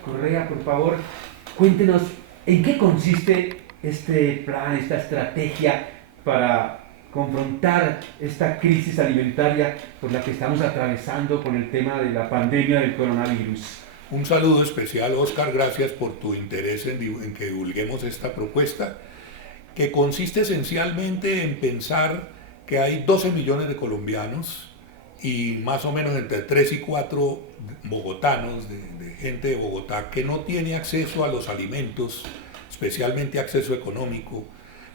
Correa, por favor, cuéntenos en qué consiste este plan, esta estrategia para confrontar esta crisis alimentaria por la que estamos atravesando con el tema de la pandemia del coronavirus. Un saludo especial, Oscar, gracias por tu interés en que divulguemos esta propuesta, que consiste esencialmente en pensar que hay 12 millones de colombianos y más o menos entre 3 y 4 bogotanos, de gente de Bogotá, que no tiene acceso a los alimentos, especialmente acceso económico,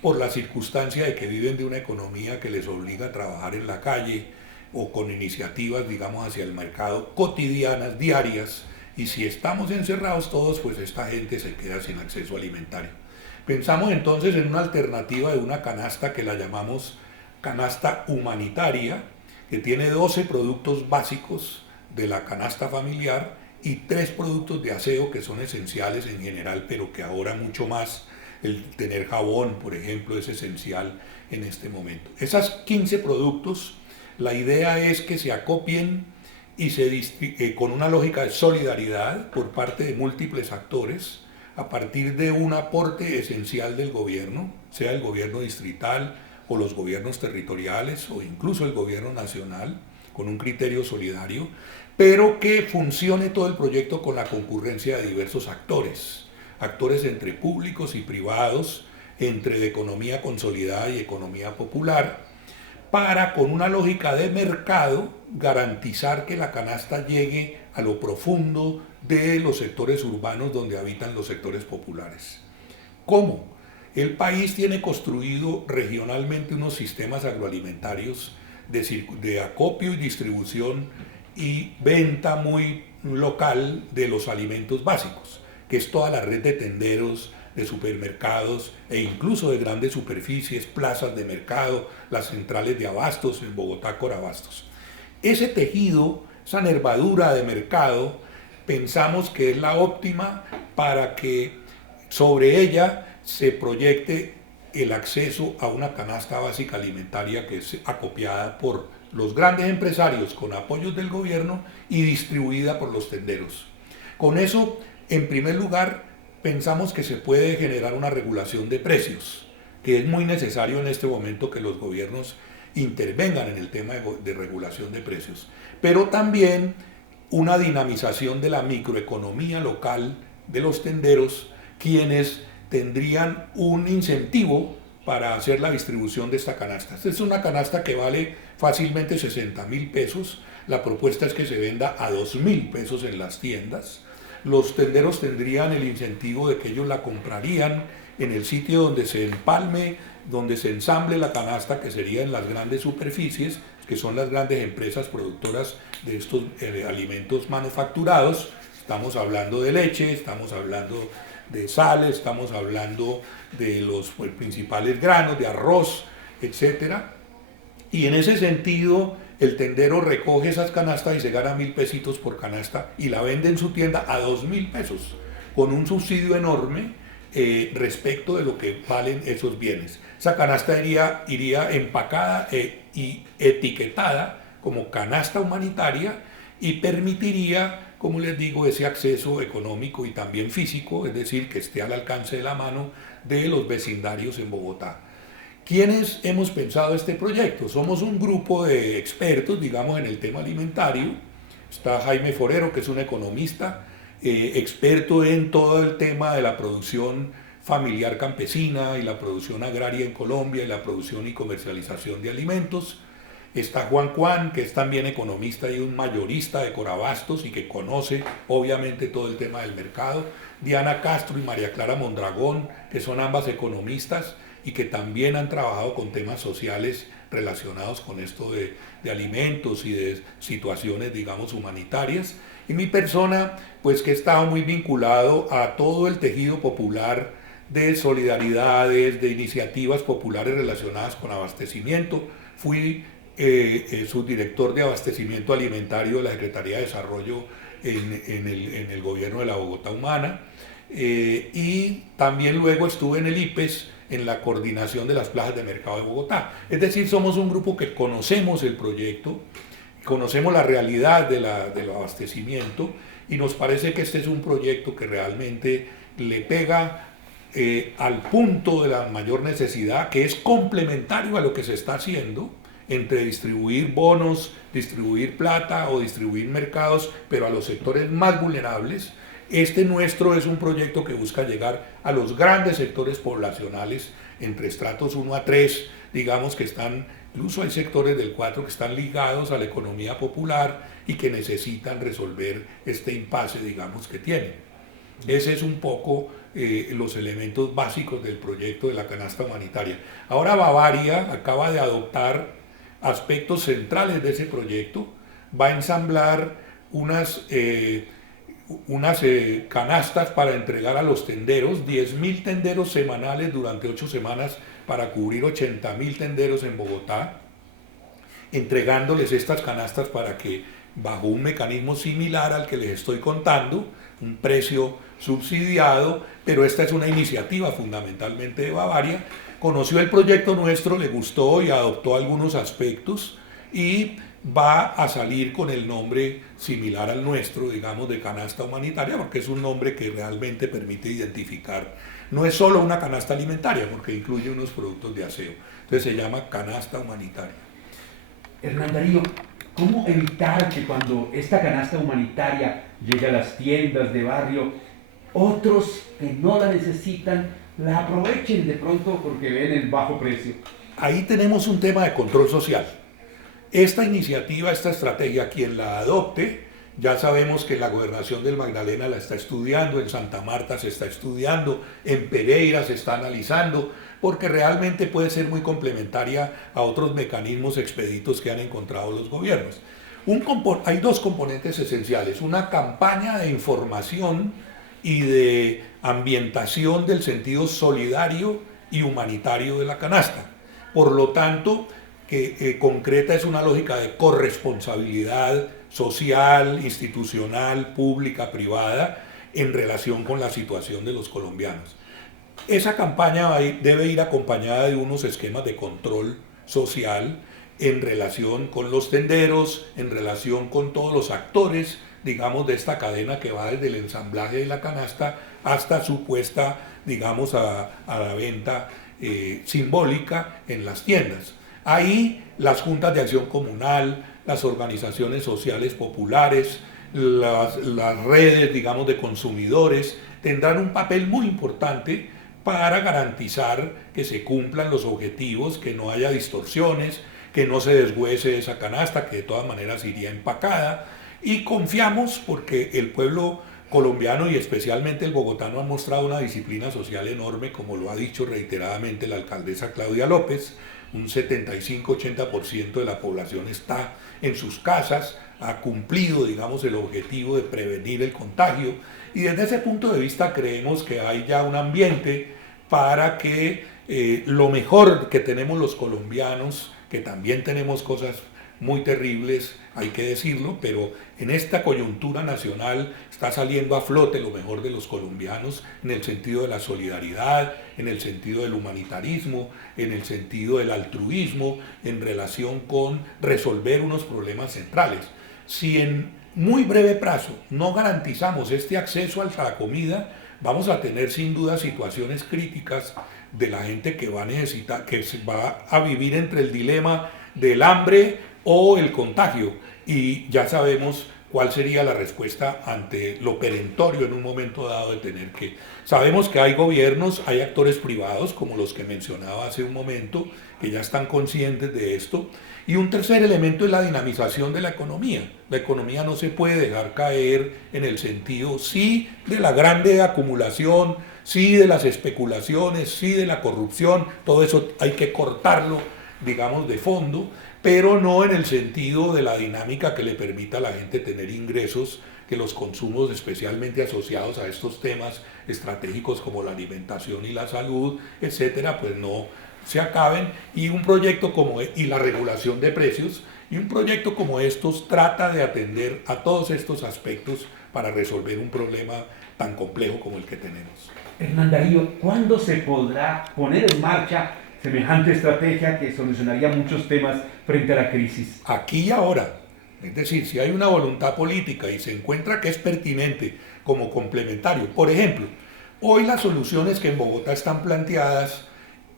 por la circunstancia de que viven de una economía que les obliga a trabajar en la calle o con iniciativas, digamos, hacia el mercado cotidianas, diarias, y si estamos encerrados todos, pues esta gente se queda sin acceso alimentario. Pensamos entonces en una alternativa de una canasta que la llamamos canasta humanitaria, que tiene 12 productos básicos de la canasta familiar y 3 productos de aseo que son esenciales en general, pero que ahora mucho más. El tener jabón, por ejemplo, es esencial en este momento. Esas 15 productos, la idea es que se acopien y con una lógica de solidaridad por parte de múltiples actores, a partir de un aporte esencial del gobierno, sea el gobierno distrital o los gobiernos territoriales o incluso el gobierno nacional, con un criterio solidario, pero que funcione todo el proyecto con la concurrencia de diversos actores, actores entre públicos y privados, entre de economía consolidada y economía popular, para, con una lógica de mercado, garantizar que la canasta llegue a lo profundo de los sectores urbanos donde habitan los sectores populares. ¿Cómo? El país tiene construido regionalmente unos sistemas agroalimentarios de acopio y distribución y venta muy local de los alimentos básicos, que es toda la red de tenderos, de supermercados e incluso de grandes superficies, plazas de mercado, las centrales de abastos en Bogotá, Corabastos. Ese tejido, esa nervadura de mercado, pensamos que es la óptima para que sobre ella se proyecte el acceso a una canasta básica alimentaria que es acopiada por los grandes empresarios con apoyos del gobierno y distribuida por los tenderos. Con eso, en primer lugar, pensamos que se puede generar una regulación de precios, que es muy necesario en este momento que los gobiernos intervengan en el tema de regulación de precios, pero también una dinamización de la microeconomía local de los tenderos, quienes tendrían un incentivo para hacer la distribución de esta canasta. Esta es una canasta que vale fácilmente 60.000 pesos, la propuesta es que se venda a 2.000 pesos en las tiendas. Los tenderos tendrían el incentivo de que ellos la comprarían en el sitio donde se empalme, donde se ensamble la canasta, que sería en las grandes superficies, que son las grandes empresas productoras de estos alimentos manufacturados. Estamos hablando de leche, estamos hablando de sal, estamos hablando de los principales granos, de arroz, etcétera. Y en ese sentido, el tendero recoge esas canastas y se gana 1.000 pesitos por canasta y la vende en su tienda a 2.000 pesos, con un subsidio enorme respecto de lo que valen esos bienes. Esa canasta iría empacada y etiquetada como canasta humanitaria y permitiría, como les digo, ese acceso económico y también físico, es decir, que esté al alcance de la mano de los vecindarios en Bogotá. ¿Quiénes hemos pensado este proyecto? Somos un grupo de expertos, digamos, en el tema alimentario. Está Jaime Forero, que es un economista, experto en todo el tema de la producción familiar campesina y la producción agraria en Colombia y la producción y comercialización de alimentos. Está Juan, que es también economista y un mayorista de Corabastos y que conoce obviamente todo el tema del mercado. Diana Castro y María Clara Mondragón, que son ambas economistas y que también han trabajado con temas sociales relacionados con esto de alimentos y de situaciones, digamos, humanitarias. Y mi persona, pues que he estado muy vinculado a todo el tejido popular de solidaridades, de iniciativas populares relacionadas con abastecimiento. Fui subdirector de abastecimiento alimentario de la Secretaría de Desarrollo en el gobierno de la Bogotá Humana. Y también luego estuve en el IPES en la coordinación de las plazas de mercado de Bogotá. Es decir, somos un grupo que conocemos el proyecto, conocemos la realidad del abastecimiento y nos parece que este es un proyecto que realmente le pega al punto de la mayor necesidad, que es complementario a lo que se está haciendo entre distribuir bonos, distribuir plata o distribuir mercados, pero a los sectores más vulnerables. Este nuestro es un proyecto que busca llegar a los grandes sectores poblacionales, entre estratos 1 a 3, digamos que están, incluso hay sectores del 4 que están ligados a la economía popular y que necesitan resolver este impasse, digamos, que tienen. Ese es un poco los elementos básicos del proyecto de la canasta humanitaria. Ahora Bavaria acaba de adoptar aspectos centrales de ese proyecto, va a ensamblar unas canastas para entregar a los tenderos, 10.000 tenderos semanales durante 8 semanas para cubrir 80.000 tenderos en Bogotá, entregándoles estas canastas para que bajo un mecanismo similar al que les estoy contando, un precio subsidiado, pero esta es una iniciativa fundamentalmente de Bavaria, conoció el proyecto nuestro, le gustó y adoptó algunos aspectos y va a salir con el nombre similar al nuestro, digamos, de canasta humanitaria, porque es un nombre que realmente permite identificar. No es solo una canasta alimentaria, porque incluye unos productos de aseo. Entonces se llama canasta humanitaria. Hernán Darío, ¿cómo evitar que cuando esta canasta humanitaria llegue a las tiendas de barrio, otros que no la necesitan la aprovechen de pronto porque ven el bajo precio? Ahí tenemos un tema de control social. Esta iniciativa, esta estrategia, quien la adopte, ya sabemos que la gobernación del Magdalena la está estudiando, en Santa Marta se está estudiando, en Pereira se está analizando, porque realmente puede ser muy complementaria a otros mecanismos expeditos que han encontrado los gobiernos. Hay dos componentes esenciales, una campaña de información y de ambientación del sentido solidario y humanitario de la canasta. Por lo tanto, que concreta es una lógica de corresponsabilidad social, institucional, pública, privada, en relación con la situación de los colombianos. Esa campaña debe ir acompañada de unos esquemas de control social en relación con los tenderos, en relación con todos los actores, digamos, de esta cadena que va desde el ensamblaje de la canasta hasta su puesta, digamos, a la venta simbólica en las tiendas. Ahí las juntas de acción comunal, las organizaciones sociales populares, las redes, digamos, de consumidores, tendrán un papel muy importante para garantizar que se cumplan los objetivos, que no haya distorsiones, que no se deshuese esa canasta, que de todas maneras iría empacada. Y confiamos porque el pueblo colombiano y especialmente el bogotano han mostrado una disciplina social enorme, como lo ha dicho reiteradamente la alcaldesa Claudia López. Un 75-80% de la población está en sus casas, ha cumplido, digamos, el objetivo de prevenir el contagio, y desde ese punto de vista creemos que hay ya un ambiente para que lo mejor que tenemos los colombianos, que también tenemos cosas muy terribles, hay que decirlo, pero en esta coyuntura nacional está saliendo a flote lo mejor de los colombianos en el sentido de la solidaridad, en el sentido del humanitarismo, en el sentido del altruismo, en relación con resolver unos problemas centrales. Si en muy breve plazo no garantizamos este acceso a la comida, vamos a tener sin duda situaciones críticas de la gente que va a necesitar, que va a vivir entre el dilema del hambre o el contagio, y ya sabemos cuál sería la respuesta ante lo perentorio en un momento dado de tener que. Sabemos que hay gobiernos, hay actores privados, como los que mencionaba hace un momento, que ya están conscientes de esto. Y un tercer elemento es la dinamización de la economía. La economía no se puede dejar caer en el sentido, sí, de la grande acumulación, sí, de las especulaciones, sí, de la corrupción, todo eso hay que cortarlo, digamos, de fondo, pero no en el sentido de la dinámica que le permita a la gente tener ingresos, que los consumos especialmente asociados a estos temas estratégicos como la alimentación y la salud, etcétera, pues no se acaben, y un proyecto y la regulación de precios, y un proyecto como estos trata de atender a todos estos aspectos para resolver un problema tan complejo como el que tenemos. Hernán Darío, ¿cuándo se podrá poner en marcha semejante estrategia que solucionaría muchos temas frente a la crisis? Aquí y ahora. Es decir, si hay una voluntad política y se encuentra que es pertinente como complementario. Por ejemplo, hoy las soluciones que en Bogotá están planteadas,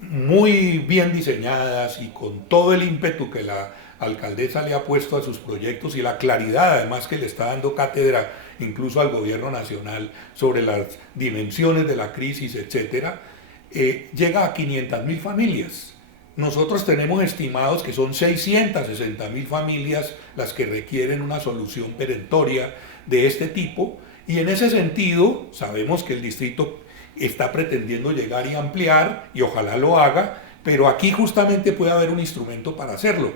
muy bien diseñadas y con todo el ímpetu que la alcaldesa le ha puesto a sus proyectos y la claridad además que le está dando cátedra incluso al gobierno nacional sobre las dimensiones de la crisis, etcétera, llega a 500.000 familias. Nosotros tenemos estimados que son 660.000 familias las que requieren una solución perentoria de este tipo, y en ese sentido sabemos que el distrito está pretendiendo llegar y ampliar, y ojalá lo haga, pero aquí justamente puede haber un instrumento para hacerlo,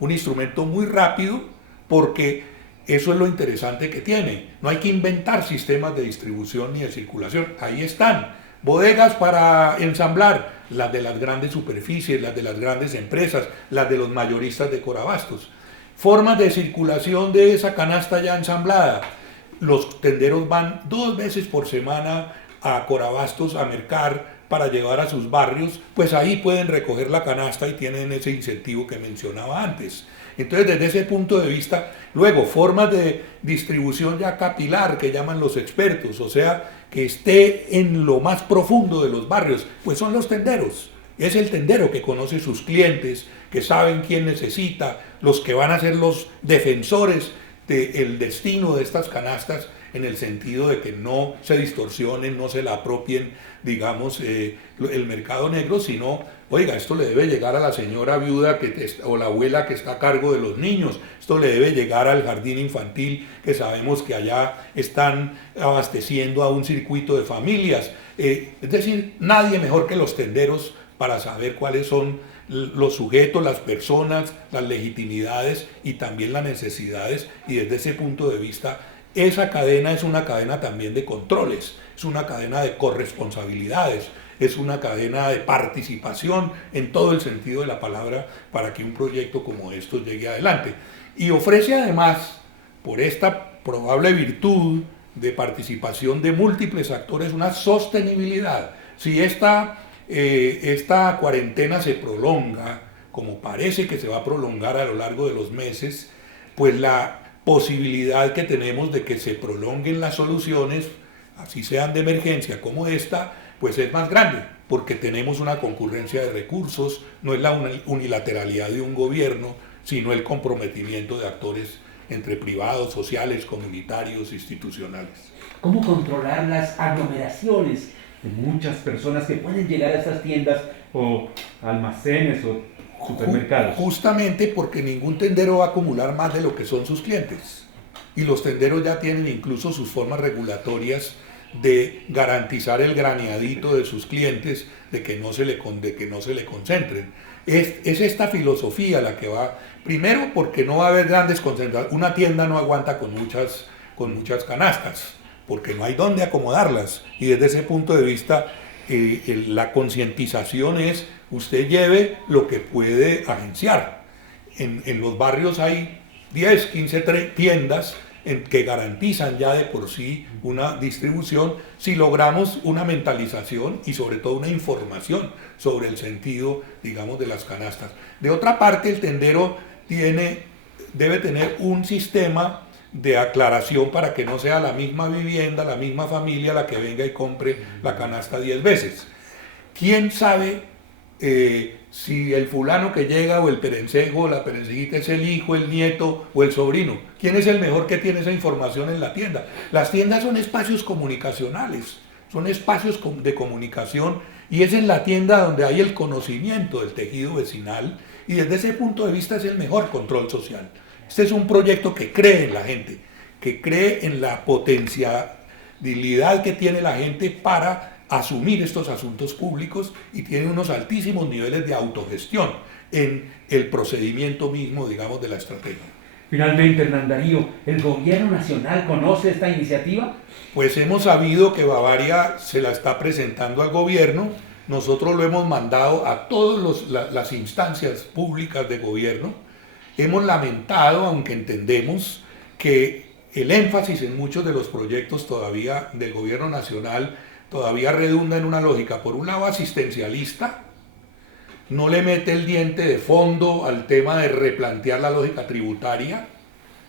un instrumento muy rápido, porque eso es lo interesante que tiene. No hay que inventar sistemas de distribución ni de circulación, ahí están. Bodegas para ensamblar, las de las grandes superficies, las de las grandes empresas, las de los mayoristas de Corabastos. Formas de circulación de esa canasta ya ensamblada. Los tenderos van 2 veces por semana a Corabastos a mercar para llevar a sus barrios, pues ahí pueden recoger la canasta y tienen ese incentivo que mencionaba antes. Entonces, desde ese punto de vista, luego, formas de distribución ya capilar que llaman los expertos, o sea, que esté en lo más profundo de los barrios, pues son los tenderos. Es el tendero que conoce sus clientes, que saben quién necesita, los que van a ser los defensores del destino de estas canastas, en el sentido de que no se distorsionen, no se la apropien, digamos, el mercado negro, sino, oiga, esto le debe llegar a la señora viuda o la abuela que está a cargo de los niños, esto le debe llegar al jardín infantil, que sabemos que allá están abasteciendo a un circuito de familias. Es decir, nadie mejor que los tenderos para saber cuáles son los sujetos, las personas, las legitimidades y también las necesidades, y desde ese punto de vista esa cadena es una cadena también de controles, es una cadena de corresponsabilidades, es una cadena de participación en todo el sentido de la palabra para que un proyecto como estos llegue adelante. Y ofrece además, por esta probable virtud de participación de múltiples actores, una sostenibilidad. Si esta cuarentena se prolonga, como parece que se va a prolongar a lo largo de los meses, pues la posibilidad que tenemos de que se prolonguen las soluciones, así sean de emergencia como esta, pues es más grande, porque tenemos una concurrencia de recursos, no es la unilateralidad de un gobierno, sino el comprometimiento de actores entre privados, sociales, comunitarios, institucionales. ¿Cómo controlar las aglomeraciones de muchas personas que pueden llegar a esas tiendas o almacenes o supermercados? Justamente porque ningún tendero va a acumular más de lo que son sus clientes. Y los tenderos ya tienen incluso sus formas regulatorias de garantizar el graneadito de sus clientes, de que no se le concentren. Es esta filosofía la que va, primero porque no va a haber grandes concentraciones. Una tienda no aguanta con muchas canastas, porque no hay dónde acomodarlas. Y desde ese punto de vista, la concientización es: usted lleve lo que puede agenciar. En los barrios hay 10, 15 tiendas que garantizan ya de por sí una distribución, si logramos una mentalización y sobre todo una información sobre el sentido, digamos, de las canastas. De otra parte, el tendero debe tener un sistema de aclaración para que no sea la misma vivienda, la misma familia la que venga y compre la canasta 10 veces. ¿Quién sabe si el fulano que llega o el perencejo o la perencejita es el hijo, el nieto o el sobrino? ¿Quién es el mejor que tiene esa información en la tienda? Las tiendas son espacios comunicacionales, son espacios de comunicación, y es en la tienda donde hay el conocimiento del tejido vecinal, y desde ese punto de vista es el mejor control social. Este es un proyecto que cree en la gente, que cree en la potencialidad que tiene la gente para asumir estos asuntos públicos, y tiene unos altísimos niveles de autogestión en el procedimiento mismo, digamos, de la estrategia. Finalmente, Hernán Darío, ¿el gobierno nacional conoce esta iniciativa? Pues hemos sabido que Bavaria se la está presentando al gobierno. Nosotros lo hemos mandado a todas las instancias públicas de gobierno. Hemos lamentado, aunque entendemos que el énfasis en muchos de los proyectos todavía del gobierno nacional todavía redunda en una lógica, por un lado, asistencialista, no le mete el diente de fondo al tema de replantear la lógica tributaria,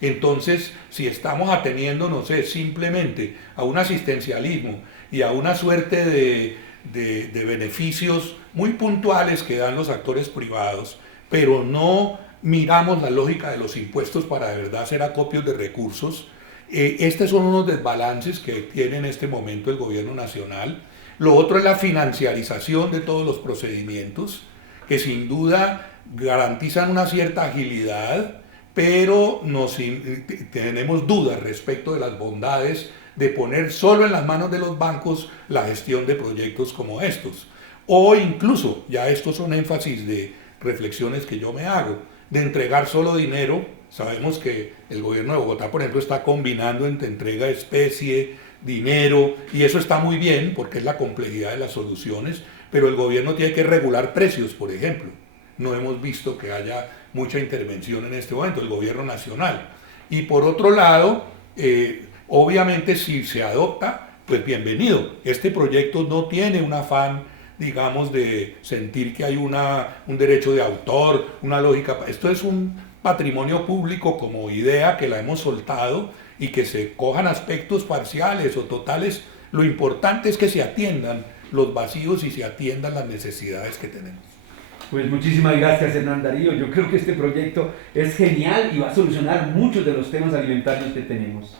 Entonces, si estamos atendiendo, no sé, simplemente a un asistencialismo y a una suerte de beneficios muy puntuales que dan los actores privados, pero no miramos la lógica de los impuestos para de verdad hacer acopios de recursos, estos son unos desbalances que tiene en este momento el gobierno nacional. Lo otro es la financiarización de todos los procedimientos, que sin duda garantizan una cierta agilidad, pero tenemos dudas respecto de las bondades de poner solo en las manos de los bancos la gestión de proyectos como estos. O incluso, ya estos son énfasis de reflexiones que yo me hago, de entregar solo dinero. Sabemos que el gobierno de Bogotá, por ejemplo, está combinando entre entrega de especie, dinero, y eso está muy bien porque es la complejidad de las soluciones, pero el gobierno tiene que regular precios, por ejemplo. No hemos visto que haya mucha intervención en este momento, el gobierno nacional. Y por otro lado, obviamente si se adopta, pues bienvenido. Este proyecto no tiene un afán, digamos, de sentir que hay un derecho de autor, una lógica. Esto es un patrimonio público como idea que la hemos soltado, y que se cojan aspectos parciales o totales. Lo importante es que se atiendan los vacíos y se atiendan las necesidades que tenemos. Pues muchísimas gracias, Hernán Darío. Yo creo que este proyecto es genial y va a solucionar muchos de los temas alimentarios que tenemos.